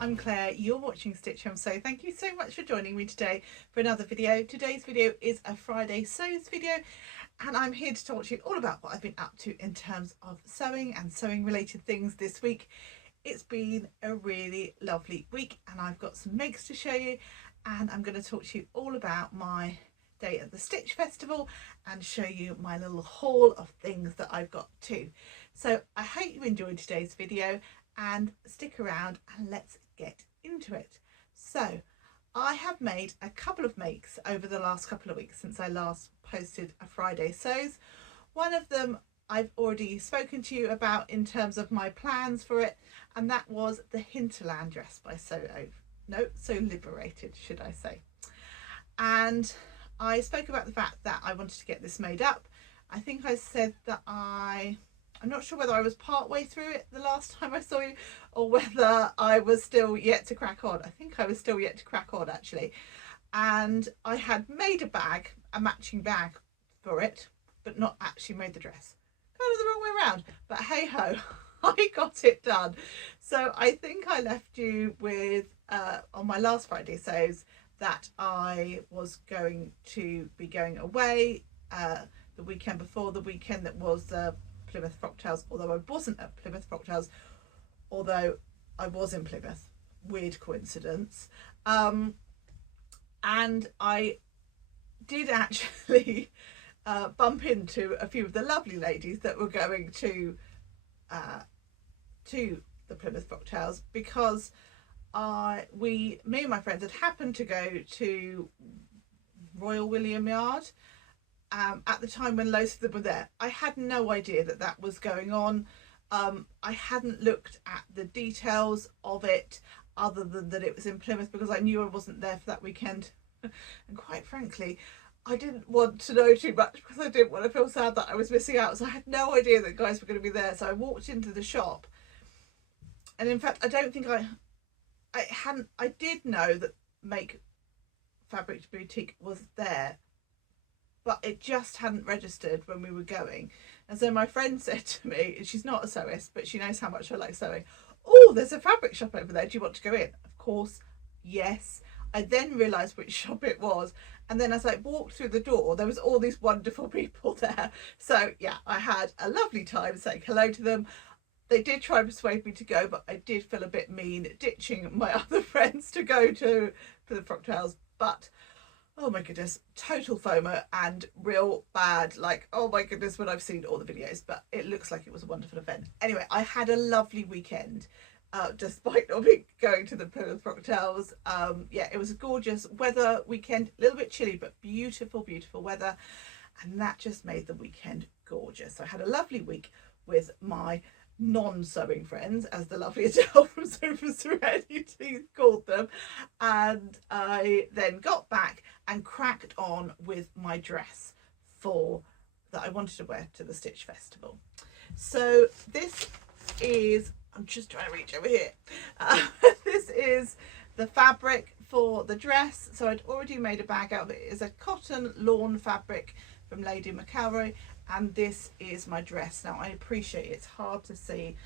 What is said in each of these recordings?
I'm Claire, you're watching Stitch Home Sew. Thank you so much for joining me today for another video. Today's video is a Friday Sews video, and I'm here to talk to you all about what I've been up to in terms of sewing and sewing related things this week. It's been a really lovely week and I've got some makes to show you, and I'm going to talk to you all about my day at the Stitch Festival and show you my little haul of things that I've got too. So I hope you enjoyed today's video and stick around and let's get into it. So I have made a couple of makes over the last couple of weeks since I last posted a Friday Sews. One of them I've already spoken to you about in terms of my plans for it, and that was the Hinterland dress by So Liberated, should I say. And I spoke about the fact that I wanted to get this made up. I think I said that I'm not sure whether I was part way through it the last time I saw you or whether I was still yet to crack on. I think I was still yet to crack on actually. And I had made a matching bag for it, but not actually made the dress. Kind of the wrong way around, but hey ho, I got it done. So I think I left you with, on my last Friday Sews, that I was going to be going away the weekend before the weekend that was Plymouth Frocktails, although I wasn't at Plymouth Frocktails, although I was in Plymouth. Weird coincidence. And I did actually bump into a few of the lovely ladies that were going to the Plymouth Frocktails, because me and my friends had happened to go to Royal William Yard at the time when loads of them were there. I had no idea that that was going on. I hadn't looked at the details of it other than that it was in Plymouth, because I knew I wasn't there for that weekend. And quite frankly, I didn't want to know too much because I didn't want to feel sad that I was missing out. So I had no idea that guys were going to be there. So I walked into the shop, and in fact, I don't think I did know that Make Fabric Boutique was there, but it just hadn't registered when we were going. And so my friend said to me, and she's not a sewist, but she knows how much I like sewing, "Oh, there's a fabric shop over there. Do you want to go in?" Of course, yes. I then realised which shop it was. And then as I walked through the door, there was all these wonderful people there. So yeah, I had a lovely time saying hello to them. They did try and persuade me to go, but I did feel a bit mean ditching my other friends to go to the Frocktails. But oh my goodness, total FOMO and real bad, like, oh my goodness, when I've seen all the videos. But it looks like it was a wonderful event. Anyway, I had a lovely weekend, despite not being going to the Plymouth Frocktails. Yeah, it was a gorgeous weather weekend, a little bit chilly, but beautiful, beautiful weather. And that just made the weekend gorgeous. So I had a lovely week with my non-sewing friends, as the lovely Adele from Sofa Serenity called them, and I then got back and cracked on with my dress that I wanted to wear to the Stitch Festival. So this is, I'm just trying to reach over here, this is the fabric for the dress. So I'd already made a bag out of it. It's a cotton lawn fabric from Lady McElroy, and this is my dress. Now I appreciate it's hard to see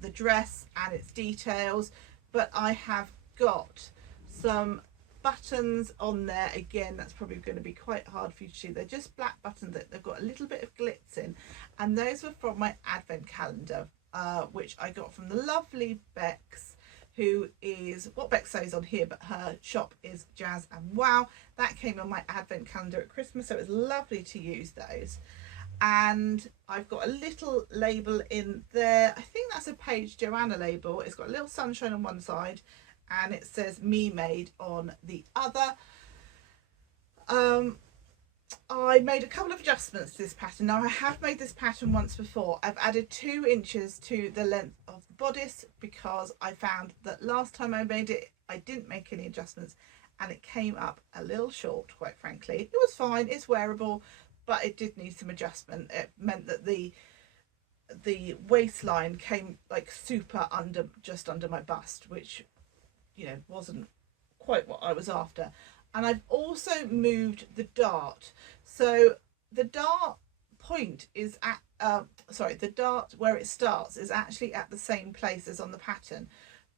the dress and its details, but I have got some buttons on there. Again, that's probably going to be quite hard for you to see. They're just black buttons that they've got a little bit of glitz in, and those were from my advent calendar, which I got from the lovely Bex, who is what Bex says on here, but her shop is Jazz and Wow. That came on my advent calendar at Christmas, so it was lovely to use those. And I've got a little label in there. I think that's a Paige Joanna label. It's got a little sunshine on one side and it says Me Made on the other. I made a couple of adjustments to this pattern. Now I have made this pattern once before. I've added 2 inches to the length of the bodice because I found that last time I made it, I didn't make any adjustments and it came up a little short, quite frankly. It was fine, it's wearable, but it did need some adjustment. It meant that the waistline came like super under, just under my bust, which, you know, wasn't quite what I was after. And I've also moved the dart. So the dart point is at, the dart where it starts is actually at the same place as on the pattern,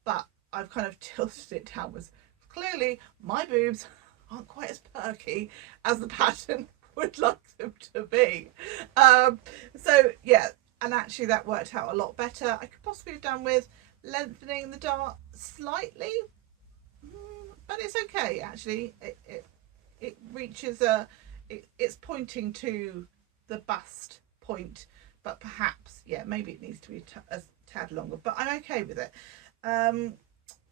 but I've kind of tilted it downwards. Clearly my boobs aren't quite as perky as the pattern would like them to be. So yeah, and actually that worked out a lot better. I could possibly have done with lengthening the dart slightly, but it's okay actually. It reaches it's pointing to the bust point, but perhaps, yeah, maybe it needs to be a tad longer, but I'm okay with it.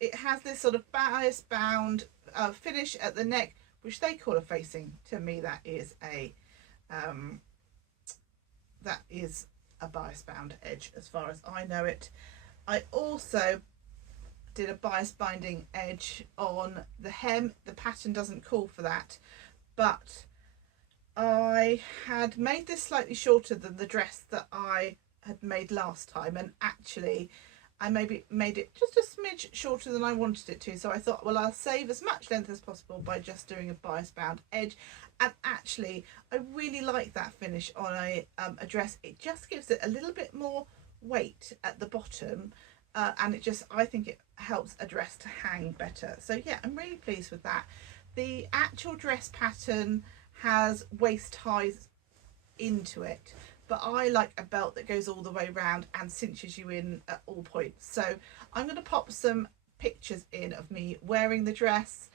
It has this sort of bias bound finish at the neck, which they call a facing. To me, that is a bias bound edge as far as I know it. I also did a bias binding edge on the hem. The pattern doesn't call for that, but I had made this slightly shorter than the dress that I had made last time, and actually I maybe made it just a smidge shorter than I wanted it to. So I thought, well, I'll save as much length as possible by just doing a bias bound edge. And actually, I really like that finish on a dress. It just gives it a little bit more weight at the bottom, and it just, I think it helps a dress to hang better. So yeah, I'm really pleased with that. The actual dress pattern has waist ties into it, but I like a belt that goes all the way around and cinches you in at all points. So I'm going to pop some pictures in of me wearing the dress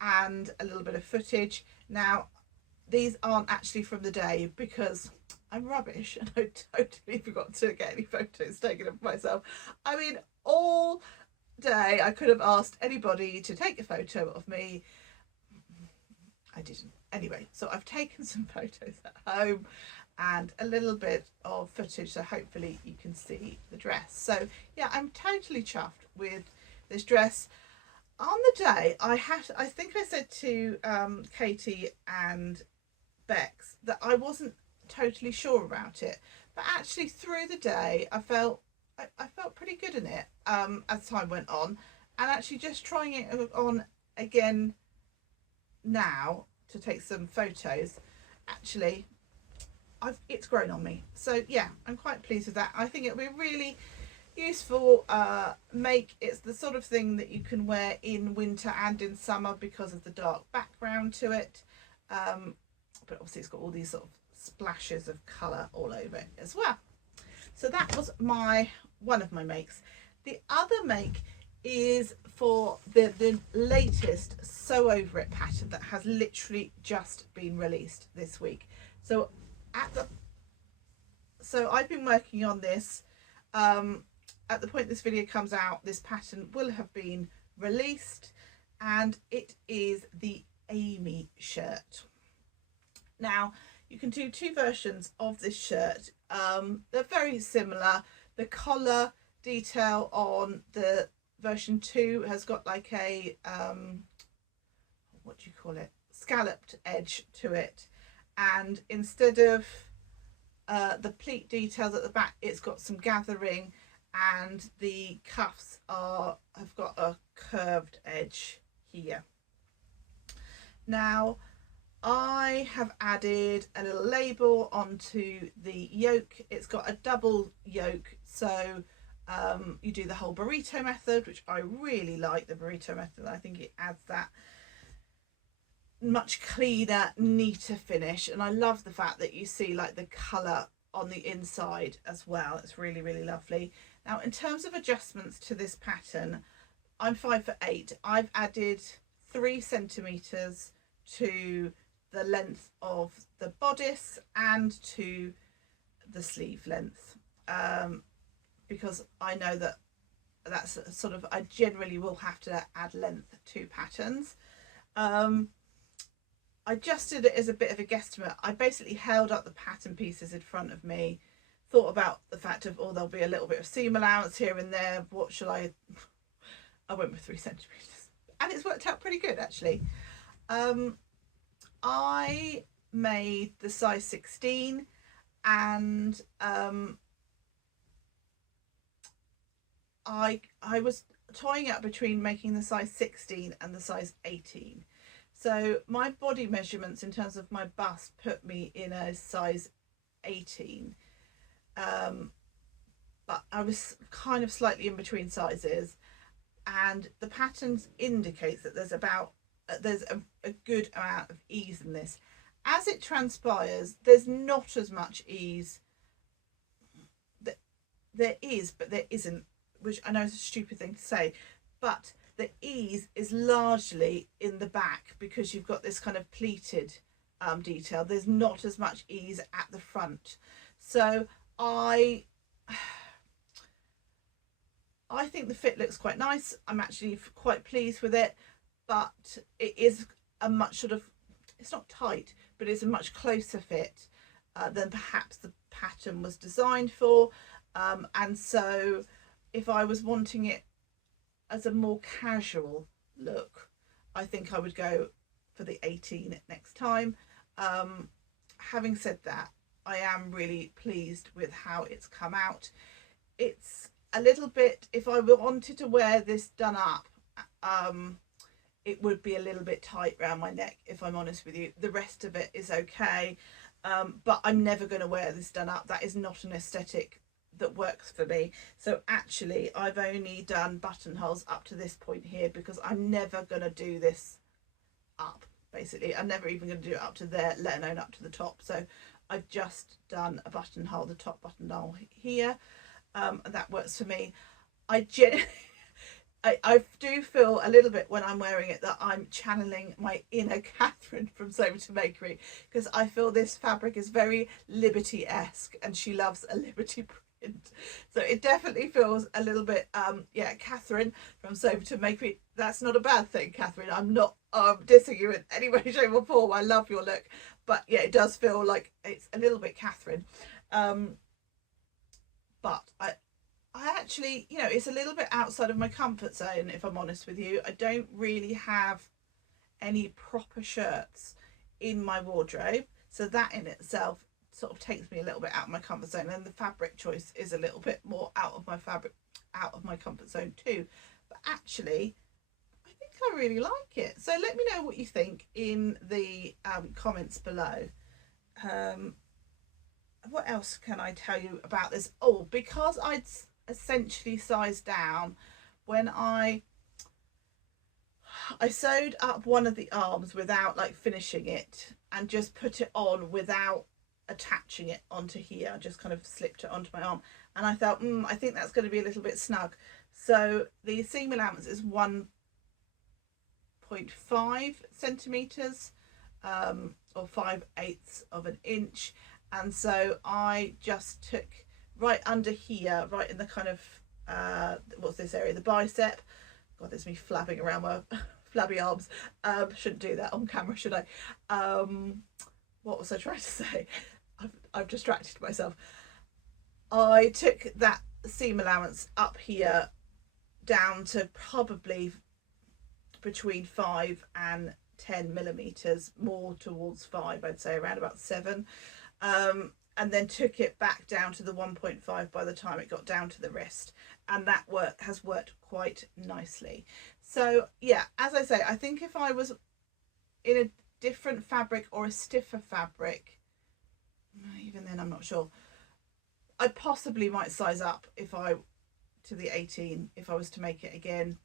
and a little bit of footage. Now, these aren't actually from the day because I'm rubbish and I totally forgot to get any photos taken of myself. I mean, all day I could have asked anybody to take a photo of me. I didn't. Anyway, so I've taken some photos at home and a little bit of footage, so hopefully you can see the dress. So yeah, I'm totally chuffed with this dress. On the day, I think I said to Katie and Bex that I wasn't totally sure about it, but actually through the day I felt pretty good in it as time went on, and actually just trying it on again now to take some photos, actually it's grown on me. So yeah, I'm quite pleased with that. I think it'll be really useful make. It's the sort of thing that you can wear in winter and in summer because of the dark background to it, but obviously it's got all these sort of splashes of colour all over it as well. So that was one of my makes. The other make is for the latest Sew Over It pattern that has literally just been released this week. So I've been working on this. At the point this video comes out, this pattern will have been released, and it is the Amy shirt. Now, you can do two versions of this shirt. They're very similar. The collar detail on the version 2 has got like a what do you call it, scalloped edge to it, and instead of the pleat details at the back, it's got some gathering, and the cuffs have got a curved edge here. Now, I have added a little label onto the yoke. It's got a double yoke, so you do the whole burrito method, which I really like. The burrito method, I think it adds that much cleaner, neater finish, and I love the fact that you see like the colour on the inside as well. It's really, really lovely. Now, in terms of adjustments to this pattern, I'm 5'8". I've added 3 centimeters to the length of the bodice and to the sleeve length, because I know that that's sort of, I generally will have to add length to patterns. I just did it as a bit of a guesstimate. I basically held up the pattern pieces in front of me, thought about the fact of, oh, there'll be a little bit of seam allowance here and there. What should I went with 3 centimeters, and it's worked out pretty good actually. I made the size 16, and I was toying up between making the size 16 and the size 18. So my body measurements in terms of my bust put me in a size 18, but I was kind of slightly in between sizes. and the patterns indicates that there's a good amount of ease in this. As it transpires, there's not as much ease. There is, but there isn't, which I know is a stupid thing to say, but the ease is largely in the back because you've got this kind of pleated detail. There's not as much ease at the front. So I think the fit looks quite nice. I'm actually quite pleased with it, but it is a much sort of, it's not tight, but it's a much closer fit than perhaps the pattern was designed for. And so if I was wanting it as a more casual look, I think I would go for the 18 next time. Having said that, I am really pleased with how it's come out. It's a little bit, if I wanted to wear this done up, it would be a little bit tight around my neck, if I'm honest with you. The rest of it is okay, but I'm never going to wear this done up. That is not an aesthetic that works for me. So actually I've only done buttonholes up to this point here because I'm never going to do this up. Basically I'm never even going to do it up to there, let alone up to the top. So I've just done a buttonhole, the top buttonhole here, and that works for me. I do feel a little bit when I'm wearing it that I'm channeling my inner Catherine from Soberton Makery, because I feel this fabric is very Liberty-esque and she loves a Liberty print. So it definitely feels a little bit, yeah, Catherine from Soberton Makery. That's not a bad thing, Catherine. I'm not dissing you in any way, shape or form. I love your look. But yeah, it does feel like it's a little bit Catherine. But I actually, you know, it's a little bit outside of my comfort zone, if I'm honest with you. I don't really have any proper shirts in my wardrobe, so that in itself sort of takes me a little bit out of my comfort zone, and the fabric choice is a little bit more out of my comfort zone too. But actually I think I really like it. So let me know what you think in the comments below. What else can I tell you about this? Oh, because I'd essentially sized down when I sewed up one of the arms without like finishing it and just put it on without attaching it onto here. I just kind of slipped it onto my arm and I thought, I think that's going to be a little bit snug. So the seam allowance is 1.5 centimeters, or 5/8 of an inch, and so I just took right under here, right in the kind of what's this area, the bicep. God, there's me flapping around my flabby arms. Shouldn't do that on camera, should I? What was I trying to say? I've distracted myself. I took that seam allowance up here down to probably between 5 and 10 millimeters, more towards 5, I'd say around about 7, and then took it back down to the 1.5 by the time it got down to the wrist, and that has worked quite nicely. So yeah, as I say, I think if I was in a different fabric or a stiffer fabric, even then I'm not sure, I possibly might size up to the 18 if I was to make it again.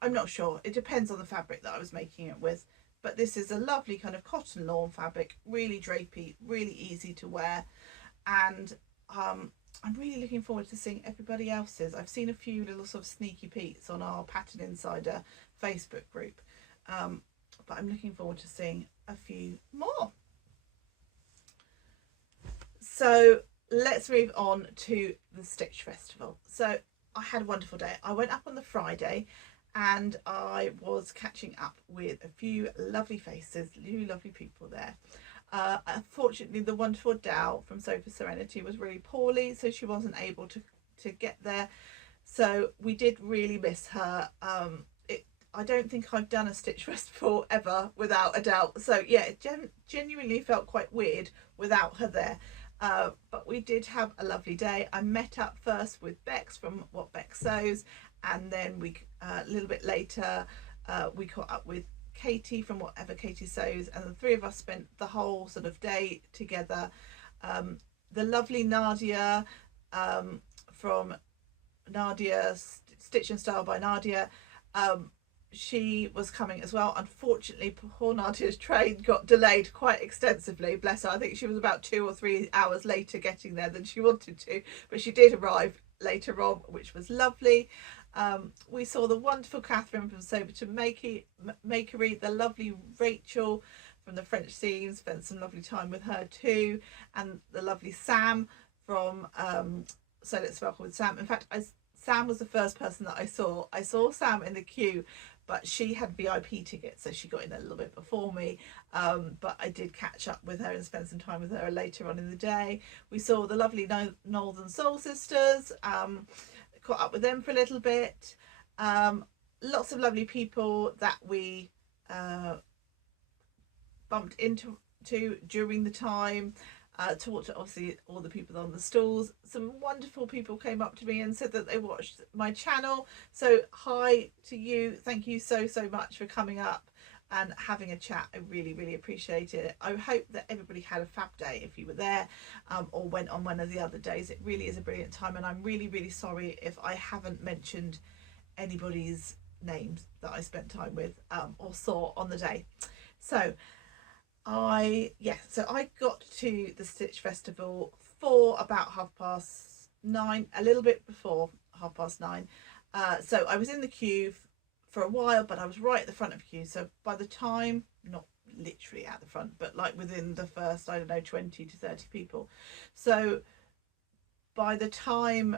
I'm not sure. It depends on the fabric that I was making it with. But this is a lovely kind of cotton lawn fabric, really drapey, really easy to wear. And I'm really looking forward to seeing everybody else's. I've seen a few little sort of sneaky peeks on our Pattern Insider Facebook group. But I'm looking forward to seeing a few more. So let's move on to the Stitch Festival. So I had a wonderful day. I went up on the Friday and I was catching up with a few lovely faces, few lovely people there. Unfortunately, the wonderful Dal from Sofa Serenity was really poorly, so she wasn't able to get there. So we did really miss her. I don't think I've done a Stitch Festival ever without a Dal. So yeah, it genuinely felt quite weird without her there. But we did have a lovely day. I met up first with Bex from What Bex Sews, and then a little bit later we caught up with Katie from Whatever Katie Sews, and the three of us spent the whole sort of day together. The lovely Nadia from Nadia Stitch and Style by Nadia. She was coming as well. Unfortunately, poor Nadia's train got delayed quite extensively, bless her. I think she was about 2 or 3 hours later getting there than she wanted to, but she did arrive later on, which was lovely. We saw the wonderful Catherine from Soberton Makery, the lovely Rachel from the French Seams, spent some lovely time with her too, and the lovely Sam from So Let's Sparkle with Sam. In fact, Sam was the first person that I saw. I saw Sam in the queue, but she had VIP tickets, so she got in a little bit before me. But I did catch up with her and spend some time with her later on in the day. We saw the lovely Northern Soul Sisters, caught up with them for a little bit. Lots of lovely people that we bumped into during the time. Talked to obviously all the people on the stalls. Some wonderful people came up to me and said that they watched my channel, so hi to you. Thank you so much for coming up and having a chat. I really appreciate it. I hope that everybody had a fab day if you were there, or went on one of the other days. It really is a brilliant time, and I'm really sorry if I haven't mentioned anybody's names that I spent time with or saw on the day. So I got to the Stitch Festival for about 9:30, a little bit before 9:30. So I was in the queue for a while, but I was right at the front of the queue. So by the time, not literally at the front, but like within the first, I don't know, 20 to 30 people. So by the time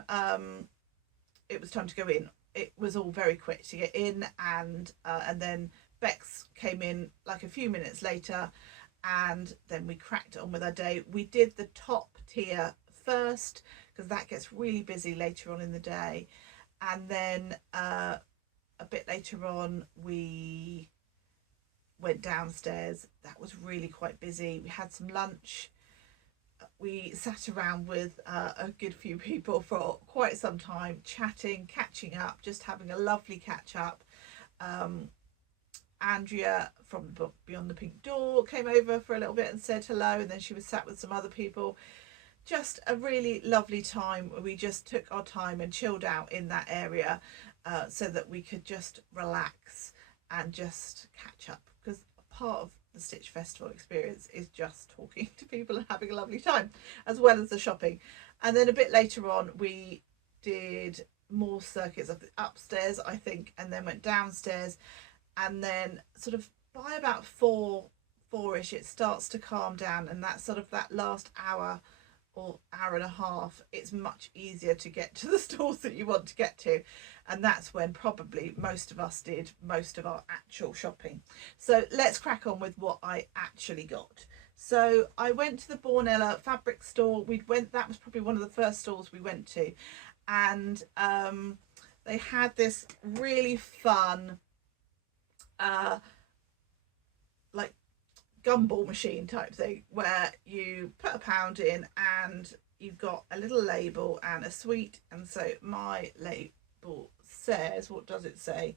it was time to go in, it was all very quick to get in, and then Bex came in like a few minutes later, and then we cracked on with our day. We did the top tier first because that gets really busy later on in the day, and then a bit later on we went downstairs. That was really quite busy. We had some lunch. We sat around with a good few people for quite some time, chatting, catching up, just having a lovely catch up. Andrea from Beyond the Pink Door came over for a little bit and said hello, and then she was sat with some other people. Just a really lovely time. We just took our time and chilled out in that area, so that we could just relax and just catch up, because part of the Stitch Festival experience is just talking to people and having a lovely time, as well as the shopping. And then a bit later on we did more circuits of the upstairs, I think, and then went downstairs. And then sort of by about four-ish, it starts to calm down, and that's sort of that last hour or hour and a half, it's much easier to get to the stores that you want to get to, and that's when probably most of us did most of our actual shopping. So let's crack on with what I actually got. So I went to the Bornella fabric store. That was probably one of the first stores we went to, and they had this really fun like gumball machine type thing where you put £1 in and you've got a little label and a sweet. And so my label says, what does it say?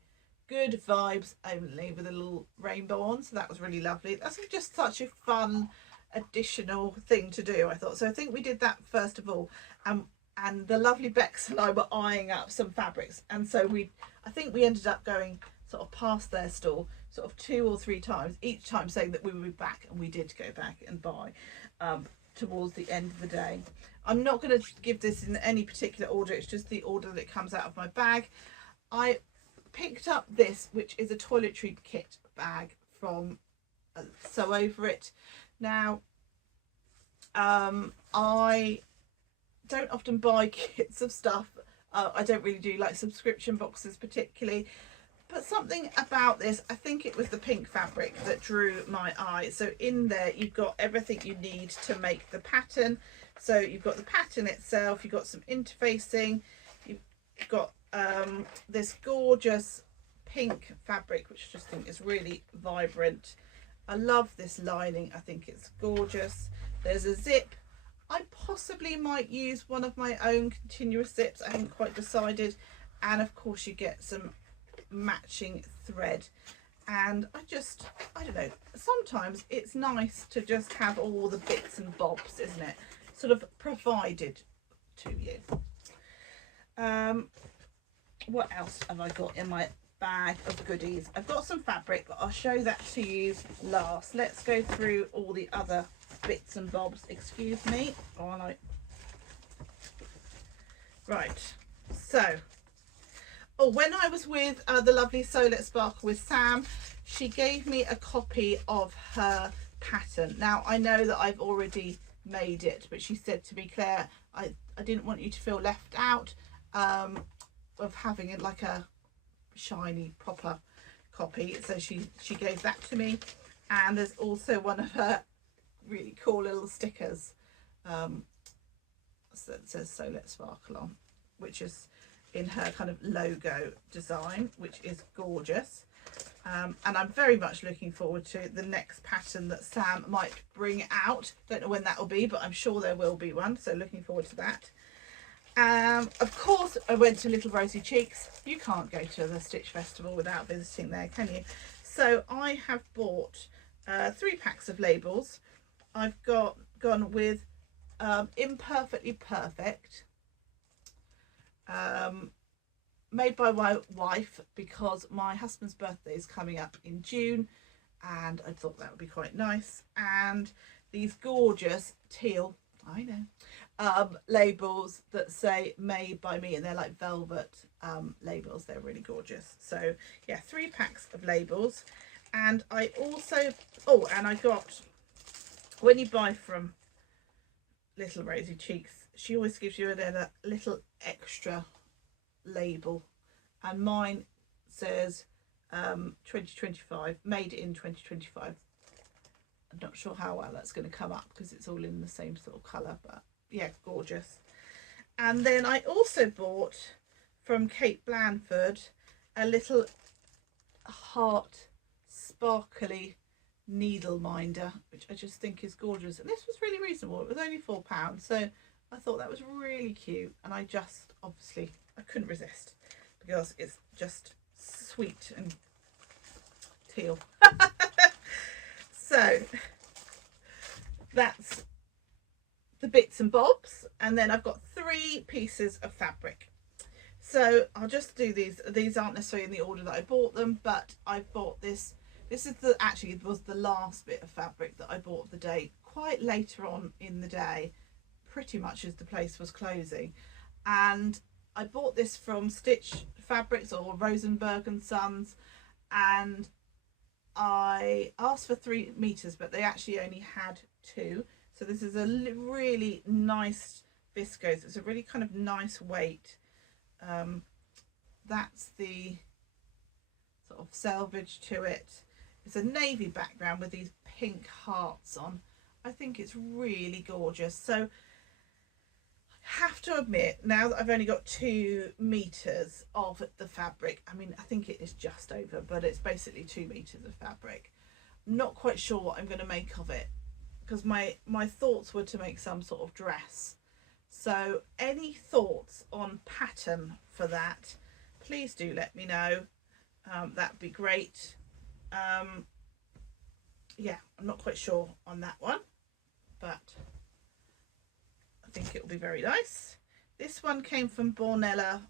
Good vibes only, with a little rainbow on. So that was really lovely. That's just such a fun additional thing to do, I thought. So I think we did that first of all, and the lovely Bex and I were eyeing up some fabrics, and so I think we ended up going sort of past their stall sort of 2 or 3 times, each time saying that we would be back, and we did go back and buy towards the end of the day. I'm not going to give this in any particular order, it's just the order that comes out of my bag. I picked up this, which is a toiletry kit bag from Sew Over It. Now I don't often buy kits of stuff. I don't really do like subscription boxes particularly, but something about this, I think it was the pink fabric that drew my eye. So in there you've got everything you need to make the pattern. So you've got the pattern itself, you've got some interfacing, you've got this gorgeous pink fabric, which I just think is really vibrant. I love this lining, I think it's gorgeous. There's a zip. I possibly might use one of my own continuous zips, I haven't quite decided. And of course you get some matching thread, and I don't know, sometimes it's nice to just have all the bits and bobs, isn't it, sort of provided to you. what else have I got in my bag of goodies? I've got some fabric, but I'll show that to you last. Let's go through all the other bits and bobs. Excuse me while I... Right, so, oh, when I was with the lovely So Let's Sparkle with Sam, she gave me a copy of her pattern. Now, I know that I've already made it, but she said to me, Claire, I didn't want you to feel left out of having it like a shiny proper copy, so she gave that to me. And there's also one of her really cool little stickers that says So Let's Sparkle on, which is in her kind of logo design, which is gorgeous. And I'm very much looking forward to the next pattern that Sam might bring out. Don't know when that will be, but I'm sure there will be one, so looking forward to that. Of course, I went to Little Rosy Cheeks. You can't go to the Stitch Festival without visiting there, can you? So I have bought 3 packs of labels. I've gone with Imperfectly Perfect, made by my wife because my husband's birthday is coming up in June, and I thought that would be quite nice. And these gorgeous teal, I know, labels that say made by me, and they're like velvet labels. They're really gorgeous. So yeah, 3 packs of labels. And I also, oh, and I got, when you buy from Little Rosy Cheeks, she always gives you a little extra label, and mine says 2025, made in 2025. I'm not sure how well that's going to come up because it's all in the same sort of colour, but yeah, gorgeous. And then I also bought from Kate Blanford a little heart sparkly needle minder, which I just think is gorgeous. And this was really reasonable. It was only £4, so I thought that was really cute, and I just obviously I couldn't resist because it's just sweet and teal. So that's the bits and bobs, and then I've got 3 pieces of fabric. So I'll just do these aren't necessarily in the order that I bought them, but I bought this is actually it was the last bit of fabric that I bought of the day, quite later on in the day, pretty much as the place was closing. And I bought this from Stitch Fabrics or Rosenberg and Sons, and I asked for 3 meters, but they actually only had 2. So this is a really nice viscose. It's a really kind of nice weight. That's the sort of selvage to it. It's a navy background with these pink hearts on. I think it's really gorgeous. So I have to admit, now that I've only got 2 meters of the fabric, I mean, I think it is just over, but it's basically 2 meters of fabric. I'm not quite sure what I'm going to make of it, because my thoughts were to make some sort of dress. So any thoughts on pattern for that, please do let me know. That'd be great. Yeah, I'm not quite sure on that one, but I think it will be very nice. This one came from Bornella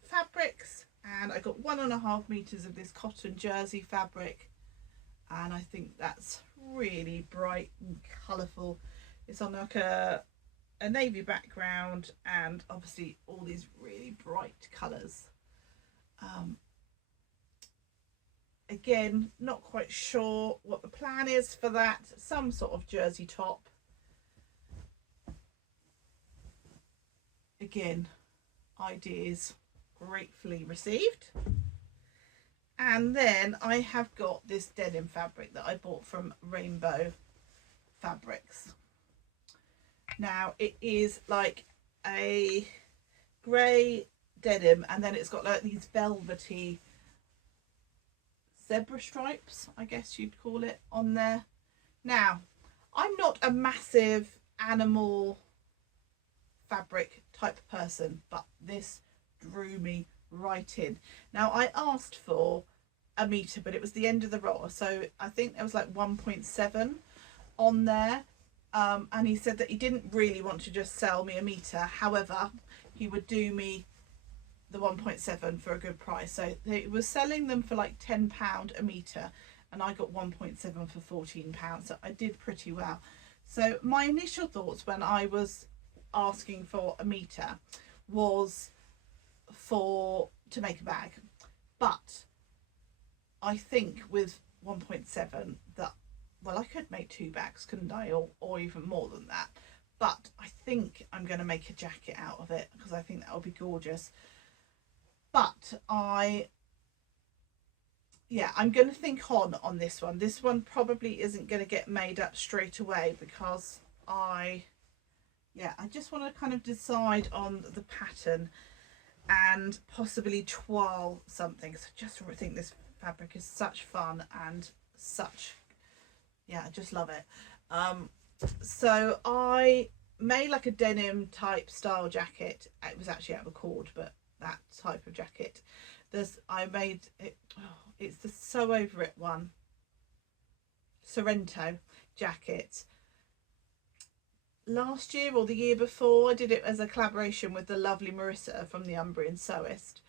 Fabrics, and I got 1.5 meters of this cotton jersey fabric, and I think that's really bright and colourful. It's on like a navy background, and obviously all these really bright colours. Again, not quite sure what the plan is for that. Some sort of jersey top. Again, ideas gratefully received. And then I have got this denim fabric that I bought from Rainbow Fabrics. Now it is like a grey denim, and then it's got like these velvety zebra stripes, I guess you'd call it, on there. Now, I'm not a massive animal fabric type person, but this drew me right in. Now, I asked for a meter, but it was the end of the roll, so I think there was like 1.7 on there. And he said that he didn't really want to just sell me a meter. However, he would do me the 1.7 for a good price. So they were selling them for like £10 a metre, and I got 1.7 for £14. So I did pretty well. So my initial thoughts when I was asking for a metre was to make a bag, but I think with 1.7 that, well, I could make 2 bags, couldn't I, or even more than that. But I think I'm going to make a jacket out of it because I think that will be gorgeous. But I'm going to think on this one. This one probably isn't going to get made up straight away because I just want to kind of decide on the pattern and possibly twirl something. So I just think this fabric is such fun and such, I just love it. So I made like a denim type style jacket. It was actually out of a cord, but that type of jacket. I made it, it's the Sew Over It one, Sorrento jacket. Last year or the year before, I did it as a collaboration with the lovely Marissa from the Umbrian Sewist,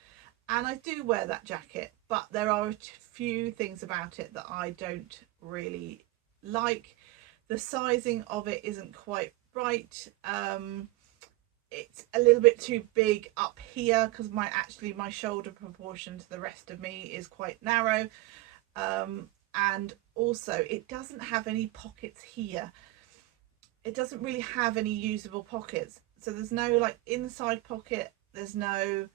and I do wear that jacket, but there are a few things about it that I don't really like. The sizing of it isn't quite right. It's a little bit too big up here because my shoulder proportion to the rest of me is quite narrow, and also it doesn't have any pockets here. It doesn't really have any usable pockets, so there's no like inside pocket, there's no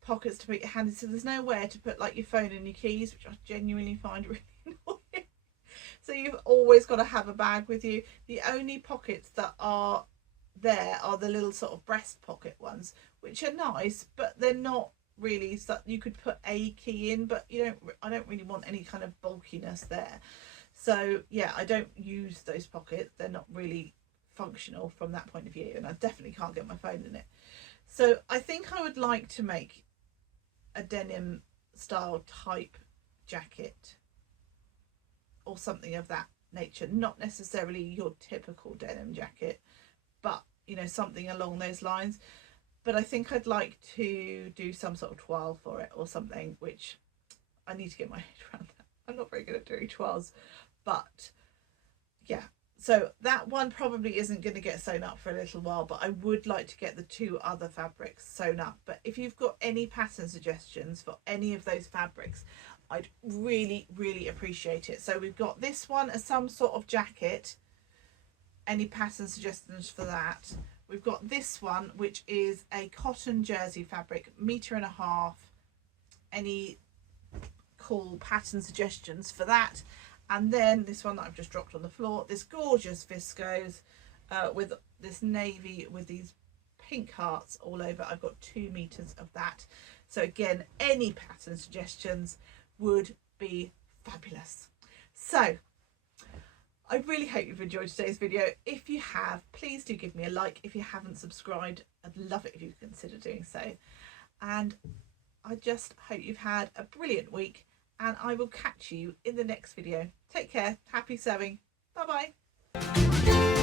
pockets to put your hand in, so there's nowhere to put like your phone and your keys, which I genuinely find really annoying. So you've always got to have a bag with you. The only pockets that are there are the little sort of breast pocket ones, which are nice, but they're not really, so you could put a key in, but I don't really want any kind of bulkiness there. So yeah, I don't use those pockets. They're not really functional from that point of view, and I definitely can't get my phone in it. So I think I would like to make a denim style type jacket or something of that nature, not necessarily your typical denim jacket, but something along those lines. But I think I'd like to do some sort of twirl for it or something, which I need to get my head around that. I'm not very good at doing twirls, but yeah. So that one probably isn't going to get sewn up for a little while, but I would like to get the 2 other fabrics sewn up. But if you've got any pattern suggestions for any of those fabrics, I'd really, really appreciate it. So we've got this one as some sort of jacket. Any pattern suggestions for that? We've got this one, which is a cotton jersey fabric, 1.5 meters. Any cool pattern suggestions for that? And then this one that I've just dropped on the floor, this gorgeous viscose with this navy with these pink hearts all over. I've got 2 meters of that. So again, any pattern suggestions would be fabulous. So I really hope you've enjoyed today's video. If you have, please do give me a like. If you haven't subscribed, I'd love it if you consider doing so. And I just hope you've had a brilliant week, and I will catch you in the next video. Take care. Happy sewing. Bye bye.